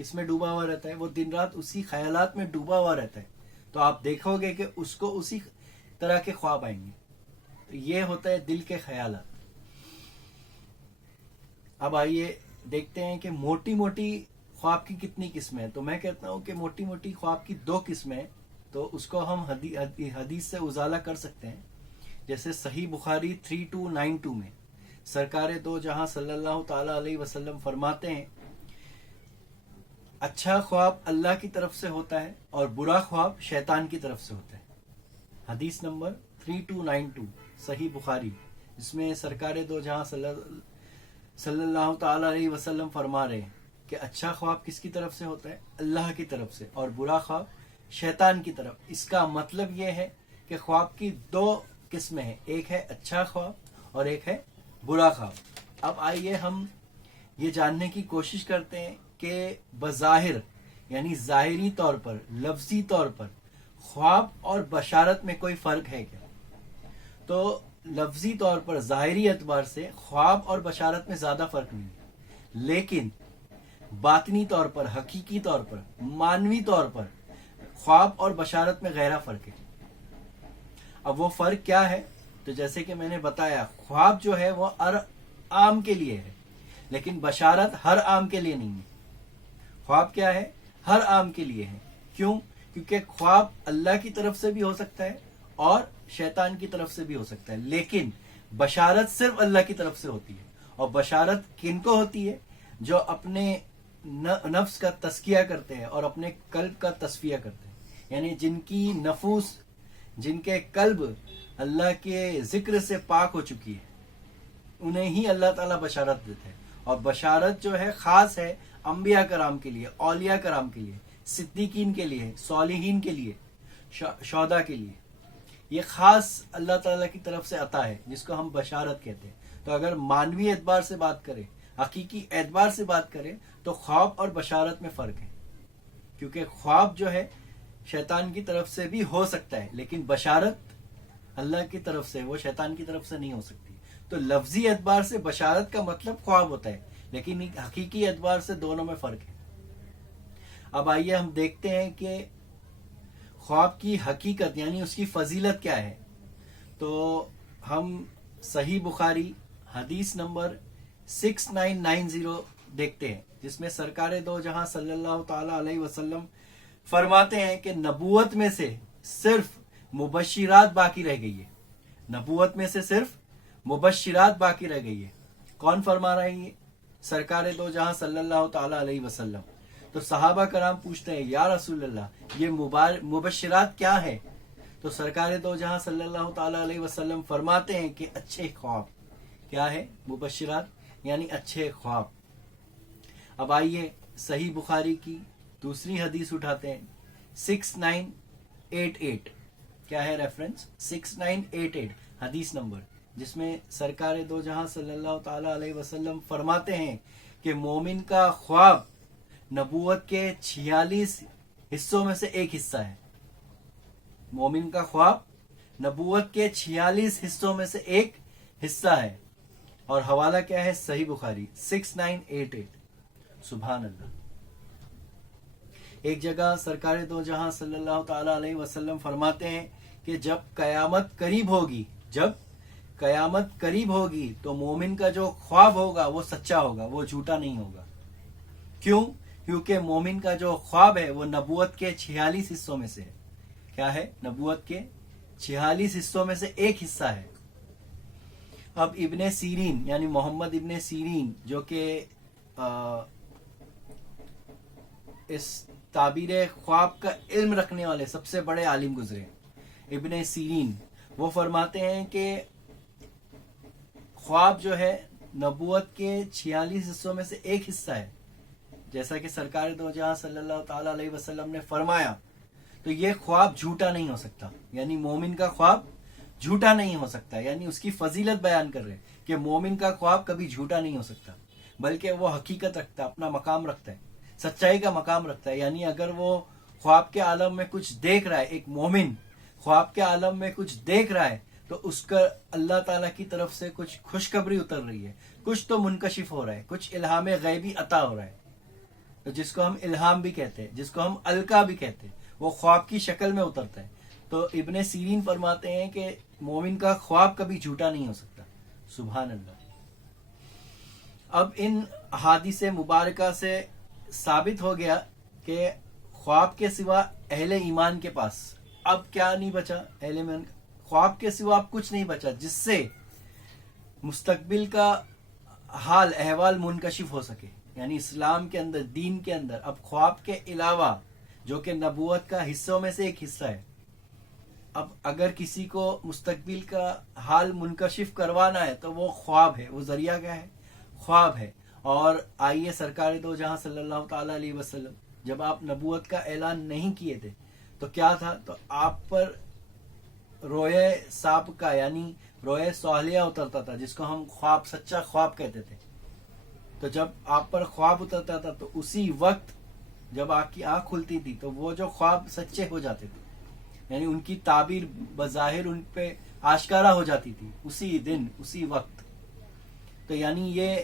کس میں ڈوبا ہوا رہتا ہے؟ وہ دن رات اسی خیالات میں ڈوبا ہوا رہتا ہے. تو آپ دیکھو گے کہ اس کو اسی طرح کے خواب آئیں گے. تو یہ ہوتا ہے دل کے خیالات. اب آئیے دیکھتے ہیں کہ موٹی موٹی خواب کی کتنی قسمیں ہیں. تو میں کہتا ہوں کہ موٹی موٹی خواب کی 2 قسمیں. تو اس کو ہم حدیث سے ازالہ کر سکتے ہیں. جیسے صحیح بخاری 3292 میں سرکار دو جہاں صلی اللہ تعالی علیہ وسلم فرماتے ہیں اچھا خواب اللہ کی طرف سے ہوتا ہے اور برا خواب شیطان کی طرف سے ہوتا ہے. حدیث نمبر 3292 صحیح بخاری، جس میں سرکار دو جہاں صلی اللہ تعالی علیہ وسلم فرما رہے ہیں کہ اچھا خواب کس کی طرف سے ہوتا ہے؟ اللہ کی طرف سے، اور برا خواب شیطان کی طرف. اس کا مطلب یہ ہے کہ خواب کی 2 قسمیں ہیں، ایک ہے اچھا خواب اور ایک ہے برا خواب. اب آئیے ہم یہ جاننے کی کوشش کرتے ہیں کہ بظاہر یعنی ظاہری طور پر، لفظی طور پر خواب اور بشارت میں کوئی فرق ہے کیا؟ تو لفظی طور پر ظاہری اعتبار سے خواب اور بشارت میں زیادہ فرق نہیں ہے، لیکن باطنی طور پر، حقیقی طور پر، مانوی طور پر خواب اور بشارت میں گہرا فرق ہے. اب وہ فرق کیا ہے؟ تو جیسے کہ میں نے بتایا، خواب جو ہے وہ ہر عام کے لیے ہے، لیکن بشارت ہر عام کے لیے نہیں ہے. خواب کیا ہے؟ ہر عام کے لیے ہے. کیوں؟ کیونکہ خواب اللہ کی طرف سے بھی ہو سکتا ہے اور شیطان کی طرف سے بھی ہو سکتا ہے، لیکن بشارت صرف اللہ کی طرف سے ہوتی ہے. اور بشارت کن کو ہوتی ہے؟ جو اپنے نفس کا تزکیہ کرتے ہیں اور اپنے قلب کا تصفیہ کرتے ہیں، یعنی جن کی نفوس، جن کے قلب اللہ کے ذکر سے پاک ہو چکی ہے، انہیں ہی اللہ تعالیٰ بشارت دیتے ہیں. اور بشارت جو ہے خاص ہے انبیاء کرام کے لیے، اولیاء کرام کے لیے، صدیقین کے لیے، صالحین کے لیے، شہداء کے لیے. یہ خاص اللہ تعالیٰ کی طرف سے عطا ہے جس کو ہم بشارت کہتے ہیں. تو اگر مانوی اعتبار سے بات کریں، حقیقی اعتبار سے بات کریں، تو خواب اور بشارت میں فرق ہے. کیونکہ خواب جو ہے شیطان کی طرف سے بھی ہو سکتا ہے، لیکن بشارت اللہ کی طرف سے، وہ شیطان کی طرف سے نہیں ہو سکتی. تو لفظی اعتبار سے بشارت کا مطلب خواب ہوتا ہے، لیکن حقیقی اعتبار سے دونوں میں فرق ہے. اب آئیے ہم دیکھتے ہیں کہ خواب کی حقیقت یعنی اس کی فضیلت کیا ہے. تو ہم صحیح بخاری حدیث نمبر 6990 دیکھتے ہیں، جس میں سرکار دو جہاں صلی اللہ تعالی علیہ وسلم فرماتے ہیں کہ نبوت میں سے صرف مبشرات باقی رہ گئی ہے. نبوت میں سے صرف مبشرات باقی رہ گئی ہے. کون فرما رہا ہے یہ؟ سرکار دو جہاں صلی اللہ تعالی علیہ وسلم. تو صحابہ کرام پوچھتے ہیں یا رسول اللہ یہ مبشرات کیا ہے؟ تو سرکار دو جہاں صلی اللہ تعالی علیہ وسلم فرماتے ہیں کہ اچھے خواب. کیا ہے مبشرات؟ یعنی اچھے خواب. اب آئیے صحیح بخاری کی دوسری حدیث اٹھاتے ہیں 6988. کیا ہے ریفرنس؟ 6988 حدیث نمبر، جس میں سرکار دو جہاں صلی اللہ تعالی علیہ وسلم فرماتے ہیں کہ مومن کا خواب نبوت کے 46 حصوں میں سے ایک حصہ ہے. مومن کا خواب نبوت کے 46 حصوں میں سے ایک حصہ ہے. اور حوالہ کیا ہے؟ صحیح بخاری 6988. سبحان اللہ. ایک جگہ سرکار دو جہاں صلی اللہ تعالی علیہ وسلم فرماتے ہیں کہ جب قیامت قریب ہوگی تو مومن کا جو خواب ہوگا وہ سچا ہوگا، وہ جھوٹا نہیں ہوگا. کیوں؟ کیونکہ مومن کا جو خواب ہے وہ نبوت کے 46 حصوں میں سے ہے. کیا ہے؟ نبوت کے 46 حصوں میں سے ایک حصہ ہے. اب ابن سیرین یعنی محمد ابن سیرین، جو کہ اس تعبیر خواب کا علم رکھنے والے سب سے بڑے عالم گزرے، ابن سیرین، وہ فرماتے ہیں کہ خواب جو ہے نبوت کے 46 حصوں میں سے ایک حصہ ہے. جیسا کہ سرکار دو جہاں صلی اللہ تعالی علیہ وسلم نے فرمایا، تو یہ خواب جھوٹا نہیں ہو سکتا. یعنی مومن کا خواب جھوٹا نہیں ہو سکتا. یعنی اس کی فضیلت بیان کر رہے ہیں کہ مومن کا خواب کبھی جھوٹا نہیں ہو سکتا، بلکہ وہ حقیقت رکھتا ہے، اپنا مقام رکھتا ہے، سچائی کا مقام رکھتا ہے. یعنی اگر وہ خواب کے عالم میں کچھ دیکھ رہا ہے، ایک مومن خواب کے عالم میں کچھ دیکھ رہا ہے، تو اس کا اللہ تعالیٰ کی طرف سے کچھ خوشخبری اتر رہی ہے، کچھ تو منکشف ہو رہا ہے، کچھ الہام غیبی عطا ہو رہا ہے. جس کو ہم الہام بھی کہتے ہیں، جس کو ہم القا بھی کہتے ہیں، وہ خواب کی شکل میں اترتا ہے. تو ابن سیرین فرماتے ہیں کہ مومن کا خواب کبھی جھوٹا نہیں ہو سکتا. سبحان اللہ. اب ان احادیث مبارکہ سے ثابت ہو گیا کہ خواب کے سوا اہل ایمان کے پاس اب کیا نہیں بچا. اہل ایمان خواب کے سوا اب کچھ نہیں بچا جس سے مستقبل کا حال احوال منکشف ہو سکے. یعنی اسلام کے اندر، دین کے اندر اب خواب کے علاوہ، جو کہ نبوت کا حصوں میں سے ایک حصہ ہے، اب اگر کسی کو مستقبل کا حال منکشف کروانا ہے تو وہ خواب ہے. وہ ذریعہ کیا ہے؟ خواب ہے. اور آئیے سرکار دو جہاں صلی اللہ تعالی علیہ وسلم، جب آپ نبوت کا اعلان نہیں کیے تھے تو کیا تھا؟ تو آپ پر روئے سانپ کا یعنی روئے صالحہ اترتا تھا، جس کو ہم خواب، سچا خواب کہتے تھے. تو جب آپ پر خواب اترتا تھا تو اسی وقت جب آپ کی آنکھ کھلتی تھی تو وہ جو خواب سچے ہو جاتے تھے، یعنی ان کی تعبیر بظاہر ان پہ آشکارا ہو جاتی تھی اسی دن، اسی وقت. تو یعنی یہ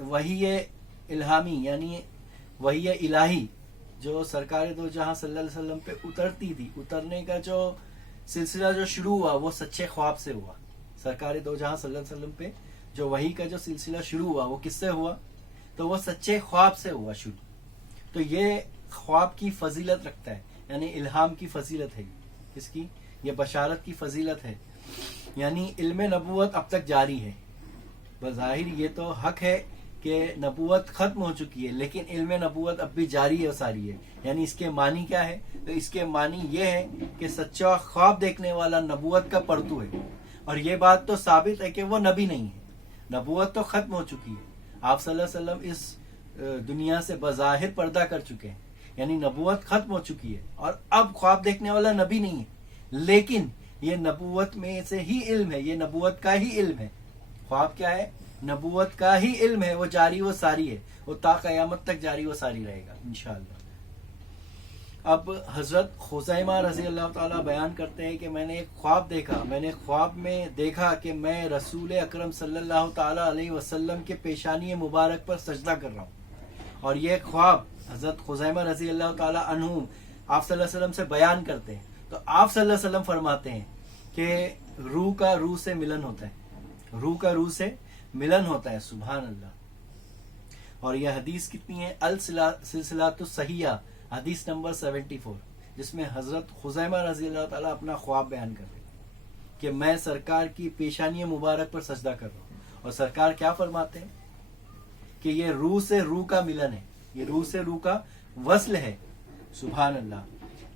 وحی الہامی، یعنی وحی الہی جو سرکار دو جہاں صلی اللہ علیہ وسلم پہ اترتی تھی، اترنے کا جو سلسلہ جو شروع ہوا وہ سچے خواب سے ہوا. سرکار دو جہاں صلی اللہ علیہ وسلم پہ جو وحی کا جو سلسلہ شروع ہوا وہ کس سے ہوا؟ تو وہ سچے خواب سے ہوا شروع. تو یہ خواب کی فضیلت رکھتا ہے، یعنی الہام کی فضیلت ہے. کس کی؟ یہ بشارت کی فضیلت ہے. یعنی علم نبوت اب تک جاری ہے. بظاہر یہ تو حق ہے کہ نبوت ختم ہو چکی ہے، لیکن علم نبوت اب بھی جاری ہے و ساری ہے. یعنی اس کے معنی کیا ہے؟ تو اس کے معنی یہ ہے کہ سچا خواب دیکھنے والا نبوت کا پرتو ہے. اور یہ بات تو ثابت ہے کہ وہ نبی نہیں ہے. نبوت تو ختم ہو چکی ہے. آپ صلی اللہ علیہ وسلم اس دنیا سے بظاہر پردہ کر چکے ہیں، یعنی نبوت ختم ہو چکی ہے. اور اب خواب دیکھنے والا نبی نہیں ہے، لیکن یہ نبوت میں سے ہی علم ہے، یہ نبوت کا ہی علم ہے. خواب کیا ہے؟ نبوت کا ہی علم ہے. وہ جاری و ساری ہے، وہ تا قیامت تک جاری و ساری رہے گا انشاءاللہ. اب حضرت خزیمہ رضی اللہ تعالیٰ بیان کرتے ہیں کہ میں نے ایک خواب دیکھا. میں نے خواب میں دیکھا کہ میں رسول اکرم صلی اللہ تعالیٰ علیہ وسلم کے پیشانی مبارک پر سجدہ کر رہا ہوں. اور یہ خواب حضرت خزیمہ رضی اللہ تعالیٰ عنہ آپ صلی اللہ علیہ وسلم سے بیان کرتے ہیں. تو آپ صلی اللہ علیہ وسلم فرماتے ہیں کہ روح کا روح سے ملن ہوتا ہے، روح کا روح سے ملن ہوتا ہے. سبحان اللہ. اور یہ حدیث کتنی ہے؟ السلسلۃ الصحیحہ حدیث نمبر 74، جس میں حضرت خزیمہ رضی اللہ تعالیٰ اپنا خواب بیان کر رہے ہیں کہ میں سرکار کی پیشانی مبارک پر سجدہ کر رہا ہوں. اور سرکار کیا فرماتے ہیں کہ یہ روح سے روح کا ملن ہے، یہ روح سے روح کا وصل ہے. سبحان اللہ.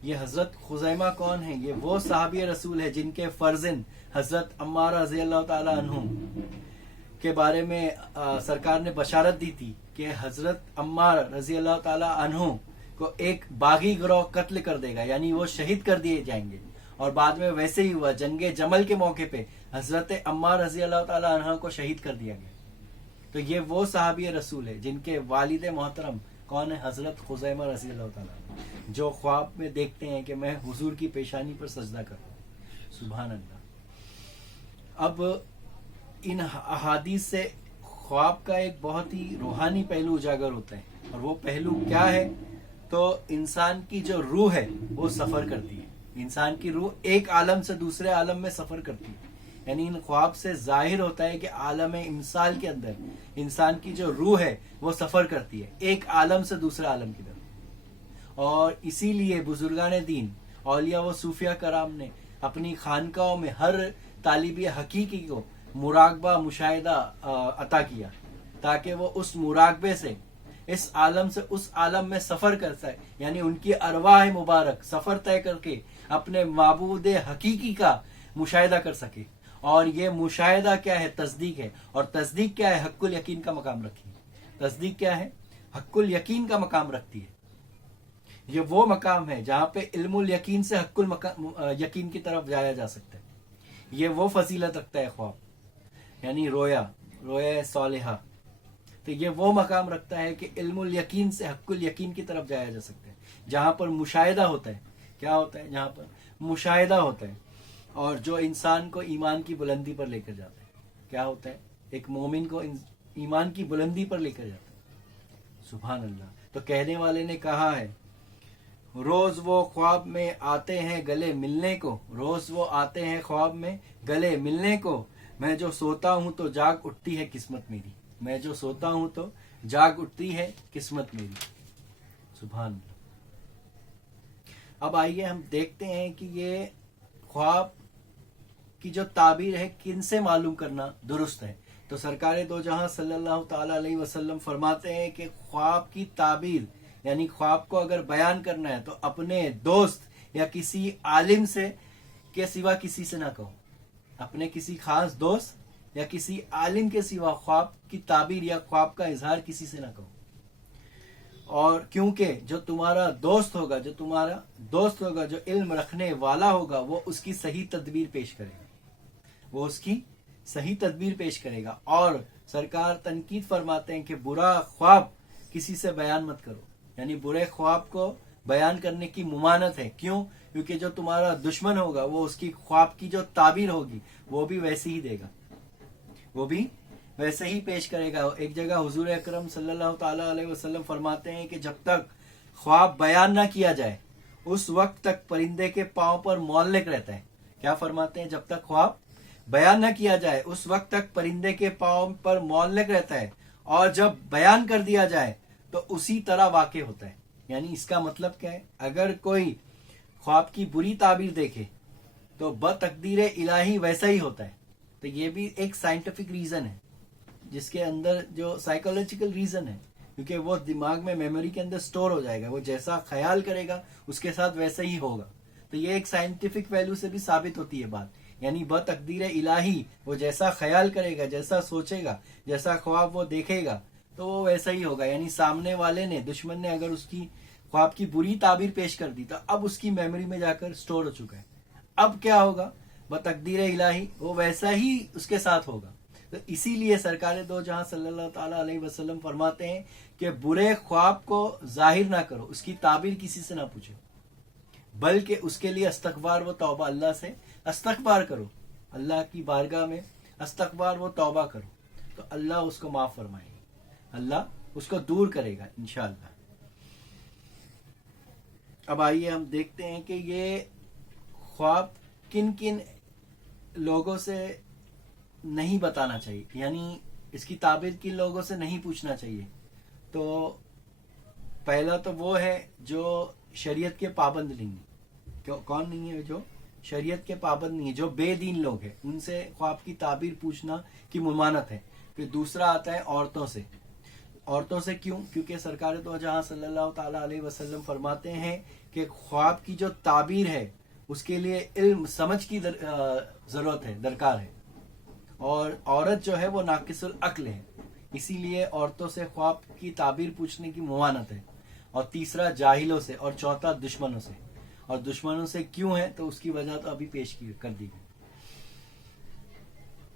یہ حضرت خزیمہ کون ہیں؟ یہ وہ صحابی رسول ہے جن کے فرزند حضرت عمار رضی اللہ تعالیٰ عنہ کے بارے میں سرکار نے بشارت دی تھی کہ حضرت عمار رضی اللہ تعالیٰ عنہ کو ایک باغی گروہ قتل کر دے گا، یعنی وہ شہید کر دیے جائیں گے. اور بعد میں ویسے ہی ہوا. جنگ جمل کے موقع پہ حضرت عمار رضی اللہ تعالیٰ عنہ کو شہید کر دیا گیا. تو یہ وہ صحابی رسول ہے جن کے والد محترم کون ہے؟ حضرت خزیمہ رضی اللہ تعالیٰ، جو خواب میں دیکھتے ہیں کہ میں حضور کی پیشانی پر سجدہ کر رہا ہوں. سبحان اللہ. اب ان احادیث سے خواب کا ایک بہت ہی روحانی پہلو اجاگر ہوتا ہے. اور وہ پہلو کیا ہے؟ تو انسان کی جو روح ہے وہ سفر کرتی ہے. انسان کی روح ایک عالم سے دوسرے عالم میں سفر کرتی ہے. یعنی ان خواب سے ظاہر ہوتا ہے کہ عالم امثال کے اندر انسان کی جو روح ہے وہ سفر کرتی ہے ایک عالم سے دوسرے عالم کی طرف. اور اسی لیے بزرگان دین، اولیاء و صوفیاء کرام نے اپنی خانقاہوں میں ہر طالب حقیقی کو مراقبہ، مشاہدہ عطا کیا، تاکہ وہ اس مراقبے سے اس عالم سے اس عالم میں سفر کرتا ہے. یعنی ان کی ارواح مبارک سفر طے کر کے اپنے معبود حقیقی کا مشاہدہ کر سکے. اور یہ مشاہدہ کیا ہے؟ تصدیق ہے. اور تصدیق کیا ہے؟ حق الیقین کا مقام رکھی ہے. تصدیق کیا ہے؟ حق الیقین کا مقام رکھتی ہے. یہ وہ مقام ہے جہاں پہ علم الیقین سے حق الیقین کی طرف جایا جا سکتا ہے. یہ وہ فضیلت رکھتا ہے خواب، یعنی رویا صالحہ. تو یہ وہ مقام رکھتا ہے کہ علم الیقین سے حق الیقین کی طرف جایا جا سکتا ہے، جہاں پر مشاہدہ ہوتا ہے. کیا ہوتا ہے؟ جہاں پر مشاہدہ ہوتا ہے. اور جو انسان کو ایمان کی بلندی پر لے کر جاتا ہے. کیا ہوتا ہے؟ ایک مومن کو ایمان کی بلندی پر لے کر جاتا ہے. سبحان اللہ. تو کہنے والے نے کہا ہے روز وہ خواب میں آتے ہیں گلے ملنے کو, روز وہ آتے ہیں خواب میں گلے ملنے کو, میں جو سوتا ہوں تو جاگ اٹھتی ہے قسمت میری, میں جو سوتا ہوں تو جاگ اٹھتی ہے قسمت میری. سبحان اللہ. اب آئیے ہم دیکھتے ہیں کہ یہ خواب کی جو تعبیر ہے کن سے معلوم کرنا درست ہے. تو سرکار دو جہاں صلی اللہ تعالی علیہ وسلم فرماتے ہیں کہ خواب کی تعبیر یعنی خواب کو اگر بیان کرنا ہے تو اپنے دوست یا کسی عالم سے کے سوا کسی سے نہ کہو, اپنے کسی خاص دوست یا کسی عالم کے سوا خواب کی تعبیر یا خواب کا اظہار کسی سے نہ کہو. اور کیونکہ جو تمہارا دوست ہوگا جو علم رکھنے والا ہوگا وہ اس کی صحیح تدبیر پیش کرے گا, وہ اس کی صحیح تدبیر پیش کرے گا. اور سرکار تنقید فرماتے ہیں کہ برا خواب کسی سے بیان مت کرو, یعنی برے خواب کو بیان کرنے کی ممانعت ہے. کیوں؟ کیونکہ جو تمہارا دشمن ہوگا وہ اس کی خواب کی جو تعبیر ہوگی وہ بھی ویسے ہی دے گا, وہ بھی ویسے ہی پیش کرے گا. ایک جگہ حضور اکرم صلی اللہ تعالی علیہ وسلم فرماتے ہیں کہ جب تک خواب بیان نہ کیا جائے اس وقت تک پرندے کے پاؤں پر معلق رہتا ہے. کیا فرماتے ہیں؟ جب تک خواب بیان نہ کیا جائے اس وقت تک پرندے کے پاؤں پر معلق رہتا ہے, اور جب بیان کر دیا جائے تو اسی طرح واقع ہوتا ہے. یعنی اس کا مطلب کیا ہے؟ اگر کوئی خواب کی بری تعبیر دیکھے تو بتقدیر الہی ویسا ہی ہوتا ہے. تو یہ بھی ایک سائنٹیفک ریزن ہے جس کے اندر جو سائیکولوجیکل ریزن ہے, کیونکہ وہ دماغ میں میموری کے اندر سٹور ہو جائے گا, وہ جیسا خیال کرے گا اس کے ساتھ ویسا ہی ہوگا. تو یہ ایک سائنٹیفک ویلیو سے بھی ثابت ہوتی ہے بات, یعنی بتقدیر الہی وہ جیسا خیال کرے گا, جیسا سوچے گا, جیسا خواب وہ دیکھے گا تو وہ ویسا ہی ہوگا. یعنی سامنے والے نے, دشمن نے اگر اس کی خواب کی بری تعبیر پیش کر دی تو اب اس کی میموری میں جا کر سٹور ہو چکا ہے. اب کیا ہوگا؟ بتقدیر الہی وہ ویسا ہی اس کے ساتھ ہوگا. تو اسی لیے سرکار دو جہاں صلی اللہ تعالی علیہ وسلم فرماتے ہیں کہ برے خواب کو ظاہر نہ کرو, اس کی تعبیر کسی سے نہ پوچھو, بلکہ اس کے لیے استغفار و توبہ, اللہ سے استغفار کرو, اللہ کی بارگاہ میں استغفار و توبہ کرو تو اللہ اس کو معاف فرمائے گا, اللہ اس کو دور کرے گا انشاءاللہ. اب آئیے ہم دیکھتے ہیں کہ یہ خواب کن کن لوگوں سے نہیں بتانا چاہیے, یعنی اس کی تعبیر کن لوگوں سے نہیں پوچھنا چاہیے. تو پہلا تو وہ ہے جو شریعت کے پابند نہیں ہے. کون نہیں ہے؟ جو شریعت کے پابند نہیں ہے, جو بے دین لوگ ہیں, ان سے خواب کی تعبیر پوچھنا کی ممانعت ہے. پھر دوسرا آتا ہے عورتوں سے. عورتوں سے کیوں؟ کیونکہ سرکار دو جہاں صلی اللہ تعالی علیہ وسلم فرماتے ہیں کہ خواب کی جو تعبیر ہے اس کے لیے علم سمجھ کی ضرورت ہے, درکار ہے, اور عورت جو ہے وہ ناقص العقل ہے, اسی لیے عورتوں سے خواب کی تعبیر پوچھنے کی ممانعت ہے. اور تیسرا جاہلوں سے, اور چوتھا دشمنوں سے. اور دشمنوں سے کیوں ہے تو اس کی وجہ تو ابھی پیش کر دی گئی.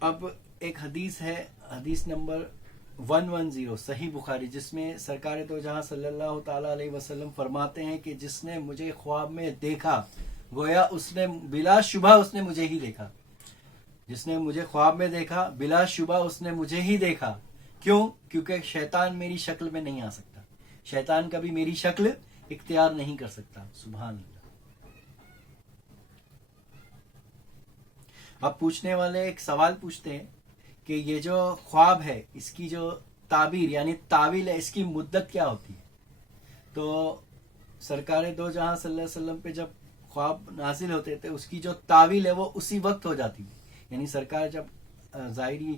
اب ایک حدیث ہے, حدیث نمبر 110 صحیح بخاری, جس میں سرکار دو جہاں صلی اللہ تعالی علیہ وسلم فرماتے ہیں کہ جس نے مجھے خواب میں دیکھا گویا اس نے بلا شبہ اس نے مجھے ہی دیکھا. جس نے مجھے خواب میں دیکھا بلا شبہ اس نے مجھے ہی دیکھا. کیوں؟ کیونکہ شیطان میری شکل میں نہیں آ سکتا, شیطان کبھی میری شکل اختیار نہیں کر سکتا. سبحان اللہ. اب پوچھنے والے ایک سوال پوچھتے ہیں کہ یہ جو خواب ہے اس کی جو تعبیر یعنی تعویل ہے, اس کی مدت کیا ہوتی ہے؟ تو سرکار دو جہاں صلی اللہ علیہ وسلم پہ جب خواب نازل ہوتے تھے اس کی جو تعویل ہے وہ اسی وقت ہو جاتی تھی. یعنی سرکار جب ظاہری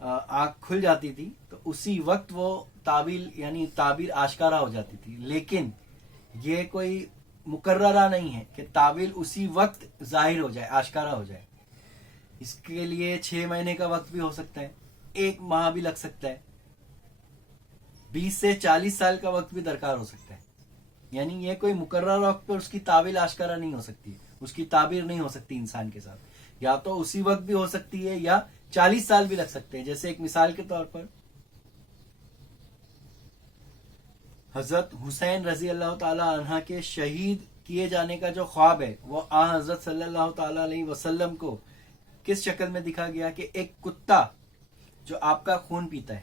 آنکھ کھل جاتی تھی تو اسی وقت وہ تعویل یعنی تعبیر آشکارا ہو جاتی تھی. لیکن یہ کوئی مقررہ نہیں ہے کہ تعویل اسی وقت ظاہر ہو جائے, آشکارا ہو جائے. اس کے لیے 6 مہینے کا وقت بھی ہو سکتا ہے, 1 ماہ بھی لگ سکتا ہے, 20 سے 40 سال کا وقت بھی درکار ہو سکتا ہے. یعنی یہ کوئی مقررہ وقت پر اس کی تعویل آشکارا نہیں ہو سکتی, اس کی تعبیر نہیں ہو سکتی انسان کے ساتھ. یا تو اسی وقت بھی ہو سکتی ہے یا 40 سال بھی لگ سکتے ہیں. جیسے ایک مثال کے طور پر حضرت حسین رضی اللہ تعالی عنہ کے شہید کیے جانے کا جو خواب ہے وہ حضرت صلی اللہ تعالی علیہ وسلم کو کس شکل میں دکھا گیا کہ ایک کتا جو آپ کا خون پیتا ہے,